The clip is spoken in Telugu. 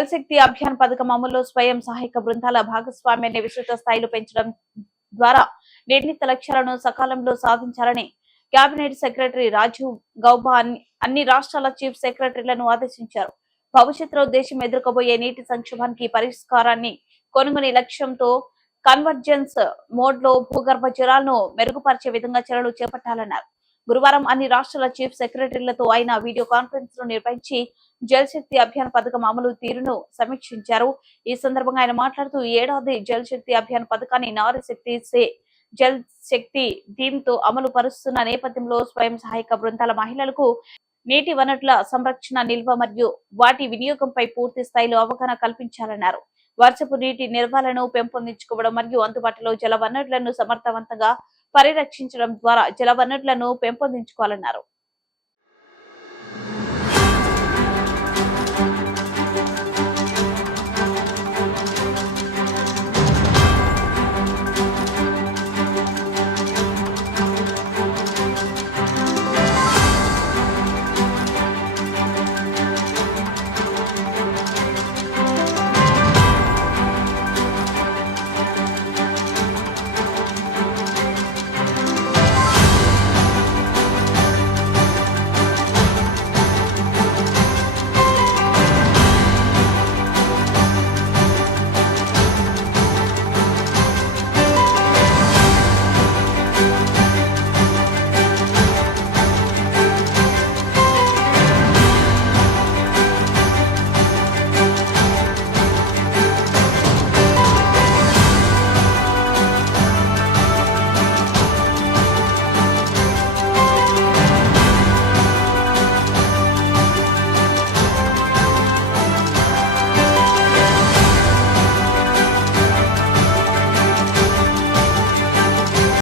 జల్ శక్తి అభియాన్ పథకం అమలులో స్వయం సహాయక బృందాల భాగస్వామ్యాన్ని విస్తృత స్థాయిలో పెంచడం ద్వారా నిర్ణీత లక్ష్యాలను సకాలంలో సాధించాలని కేబినెట్ సెక్రటరీ రాజీవ్ గౌబా అన్ని రాష్ట్రాల చీఫ్ సెక్రటరీలను ఆదేశించారు. భవిష్యత్తులో దేశం ఎదుర్కోబోయే నీటి సంక్షోభానికి పరిష్కారాన్ని కొనుగోలు లక్ష్యంతో కన్వర్జెన్స్ మోడ్ లో భూగర్భ జలాలను మెరుగుపరిచే విధంగా చర్యలు చేపట్టాలన్నారు. గురువారం అన్ని రాష్ట్రాల చీఫ్ సెక్రటరీలతో ఆయన వీడియో కాన్ఫరెన్స్ ను నిర్వహించి జల్ శక్తి అభియాన్ పథకం అమలు తీరును సమీక్షించారు. ఈ సందర్భంగా ఆయన మాట్లాడుతూ ఈ ఏడాది జల్ శక్తి అభియాన్ పథకాన్ని నారీ శక్తి సే జల్ శక్తి థీమ్ తో అమలు పరుస్తున్న నేపథ్యంలో స్వయం సహాయక బృందాల మహిళలకు నీటి వనరుల సంరక్షణ, నిల్వ మరియు వాటి వినియోగంపై పూర్తి స్థాయిలో అవగాహన కల్పించాలన్నారు. వర్షపు నీటి నిల్వలను పెంపొందించుకోవడం మరియు అందుబాటులో జల వనరులను సమర్థవంతంగా పరిరక్షించడం ద్వారా జల వనరులను పెంపొందించుకోవాలన్నారు.